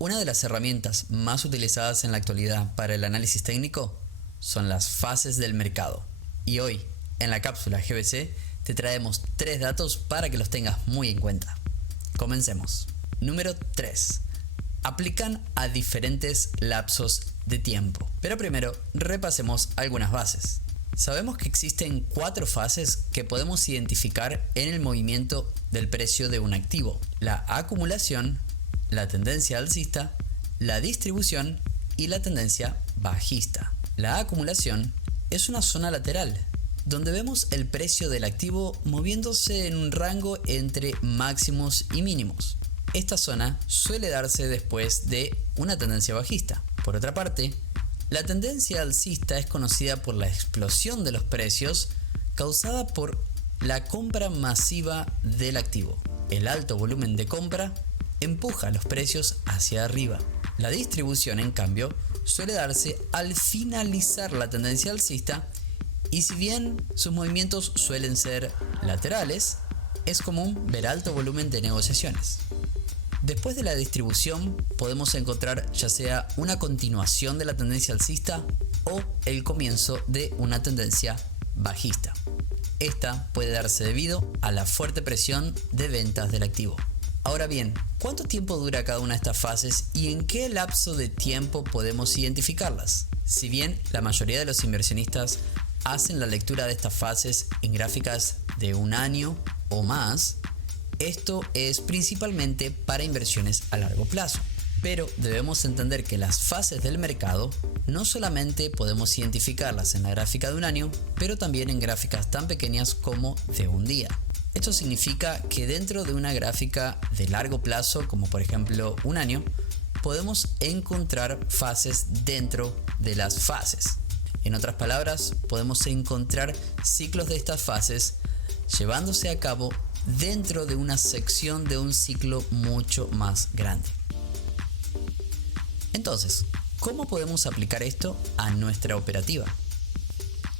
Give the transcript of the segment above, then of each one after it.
Una de las herramientas más utilizadas en la actualidad para el análisis técnico son las fases del mercado. Y hoy, en la cápsula GBC, te traemos 3 datos para que los tengas muy en cuenta. Comencemos. Número 3. Aplican a diferentes lapsos de tiempo. Pero primero, repasemos algunas bases. Sabemos que existen 4 fases que podemos identificar en el movimiento del precio de un activo: la acumulación, la tendencia alcista, la distribución y la tendencia bajista. La acumulación es una zona lateral donde vemos el precio del activo moviéndose en un rango entre máximos y mínimos. Esta zona suele darse después de una tendencia bajista. Por otra parte, la tendencia alcista es conocida por la explosión de los precios causada por la compra masiva del activo. El alto volumen de compra empuja los precios hacia arriba. La distribución, en cambio, suele darse al finalizar la tendencia alcista, y si bien sus movimientos suelen ser laterales, es común ver alto volumen de negociaciones. Después de la distribución podemos encontrar ya sea una continuación de la tendencia alcista o el comienzo de una tendencia bajista. Esta puede darse debido a la fuerte presión de ventas del activo. Ahora bien, ¿cuánto tiempo dura cada una de estas fases y en qué lapso de tiempo podemos identificarlas? Si bien la mayoría de los inversionistas hacen la lectura de estas fases en gráficas de un año o más, esto es principalmente para inversiones a largo plazo. Pero debemos entender que las fases del mercado no solamente podemos identificarlas en la gráfica de un año, pero también en gráficas tan pequeñas como de un día. Esto significa que dentro de una gráfica de largo plazo, como por ejemplo un año, podemos encontrar fases dentro de las fases. En otras palabras, podemos encontrar ciclos de estas fases llevándose a cabo dentro de una sección de un ciclo mucho más grande. Entonces, ¿cómo podemos aplicar esto a nuestra operativa?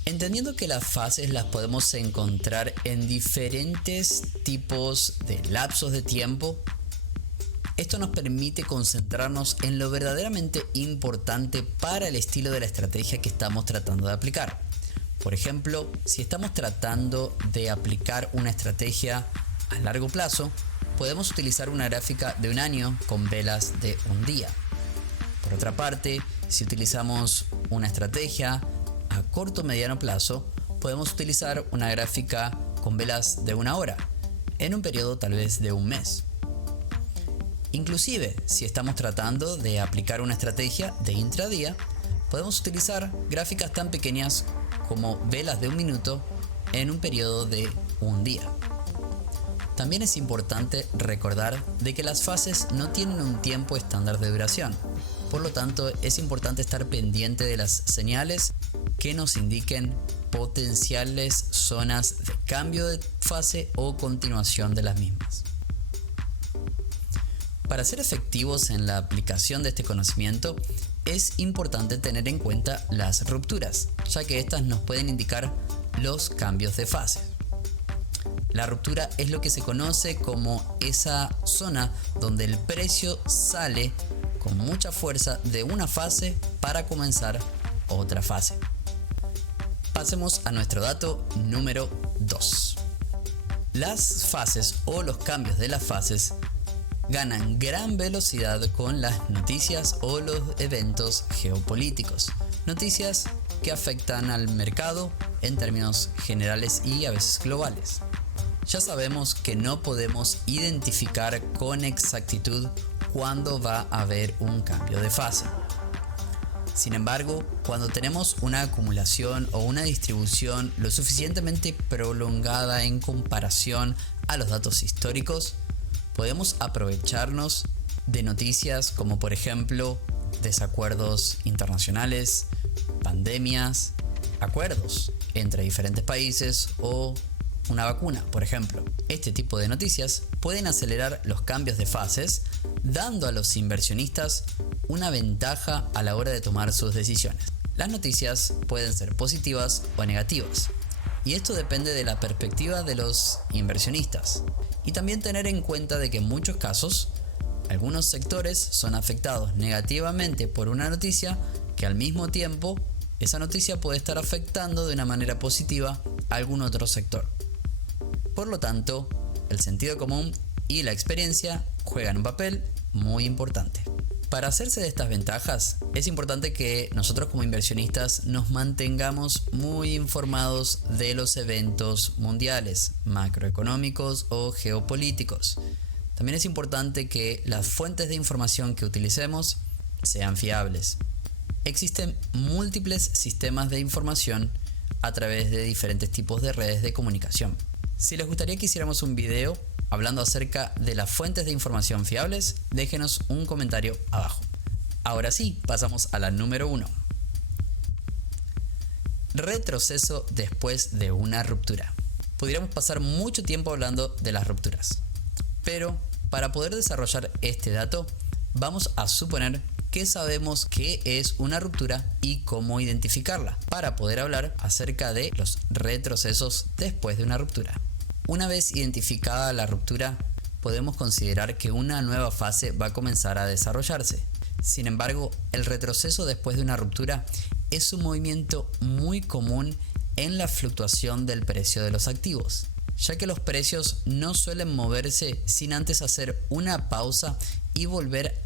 Entendiendo que las fases las podemos encontrar en diferentes tipos de lapsos de tiempo, esto nos permite concentrarnos en lo verdaderamente importante para el estilo de la estrategia que estamos tratando de aplicar. Por ejemplo, si estamos tratando de aplicar una estrategia a largo plazo, podemos utilizar una gráfica de un año con velas de un día. Por otra parte, si utilizamos una estrategia a corto o mediano plazo, podemos utilizar una gráfica con velas de una hora, en un periodo tal vez de un mes. Inclusive, si estamos tratando de aplicar una estrategia de intradía, podemos utilizar gráficas tan pequeñas como velas de un minuto en un periodo de un día. También es importante recordar de que las fases no tienen un tiempo estándar de duración. Por lo tanto, es importante estar pendiente de las señales que nos indiquen potenciales zonas de cambio de fase o continuación de las mismas. Para ser efectivos en la aplicación de este conocimiento, es importante tener en cuenta las rupturas, ya que estas nos pueden indicar los cambios de fase. La ruptura es lo que se conoce como esa zona donde el precio sale con mucha fuerza de una fase para comenzar otra fase. Pasemos a nuestro dato número 2. Las fases o los cambios de las fases ganan gran velocidad con las noticias o los eventos geopolíticos. Noticias que afectan al mercado en términos generales y a veces globales. Ya sabemos que no podemos identificar con exactitud cuándo va a haber un cambio de fase. Sin embargo, cuando tenemos una acumulación o una distribución lo suficientemente prolongada en comparación a los datos históricos, podemos aprovecharnos de noticias como por ejemplo desacuerdos internacionales, pandemias, acuerdos entre diferentes países o una vacuna, por ejemplo. Este tipo de noticias pueden acelerar los cambios de fases, dando a los inversionistas una ventaja a la hora de tomar sus decisiones. Las noticias pueden ser positivas o negativas, y esto depende de la perspectiva de los inversionistas. Y también tener en cuenta de que en muchos casos Algunos sectores son afectados negativamente por una noticia que al mismo tiempo esa noticia puede estar afectando de una manera positiva a algún otro sector. Por lo tanto, el sentido común y la experiencia juegan un papel muy importante. Para hacerse de estas ventajas, es importante que nosotros como inversionistas nos mantengamos muy informados de los eventos mundiales, macroeconómicos o geopolíticos. También es importante que las fuentes de información que utilicemos sean fiables. Existen múltiples sistemas de información a través de diferentes tipos de redes de comunicación. Si les gustaría que hiciéramos un video hablando acerca de las fuentes de información fiables, déjenos un comentario abajo. Ahora sí, pasamos a la número 1. Retroceso después de una ruptura. Podríamos pasar mucho tiempo hablando de las rupturas, pero para poder desarrollar este dato, vamos a suponer que sabemos qué es una ruptura y cómo identificarla, para poder hablar acerca de los retrocesos después de una ruptura. Una vez identificada la ruptura, podemos considerar que una nueva fase va a comenzar a desarrollarse. Sin embargo, el retroceso después de una ruptura es un movimiento muy común en la fluctuación del precio de los activos, ya que los precios no suelen moverse sin antes hacer una pausa y volver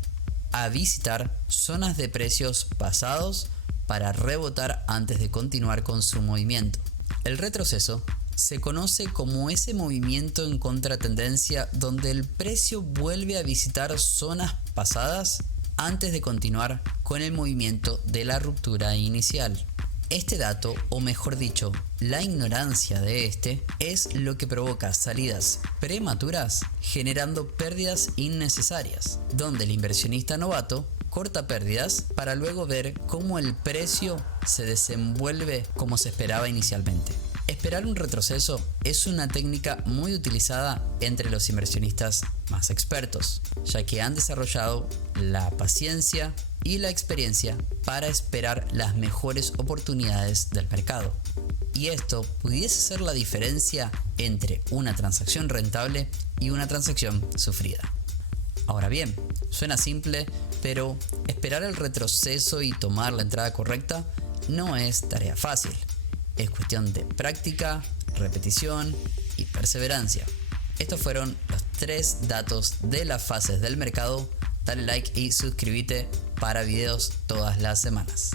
a visitar zonas de precios pasados para rebotar antes de continuar con su movimiento. El retroceso se conoce como ese movimiento en contratendencia donde el precio vuelve a visitar zonas pasadas antes de continuar con el movimiento de la ruptura inicial. Este dato, o mejor dicho, la ignorancia de este, es lo que provoca salidas prematuras generando pérdidas innecesarias, donde el inversionista novato corta pérdidas para luego ver cómo el precio se desenvuelve como se esperaba inicialmente. Esperar un retroceso es una técnica muy utilizada entre los inversionistas más expertos, ya que han desarrollado la paciencia y la experiencia para esperar las mejores oportunidades del mercado. Y esto pudiese ser la diferencia entre una transacción rentable y una transacción sufrida. Ahora bien, suena simple, pero esperar el retroceso y tomar la entrada correcta no es tarea fácil. Es cuestión de práctica, repetición y perseverancia. Estos fueron los 3 datos de las fases del mercado. Dale like y suscríbete para videos todas las semanas.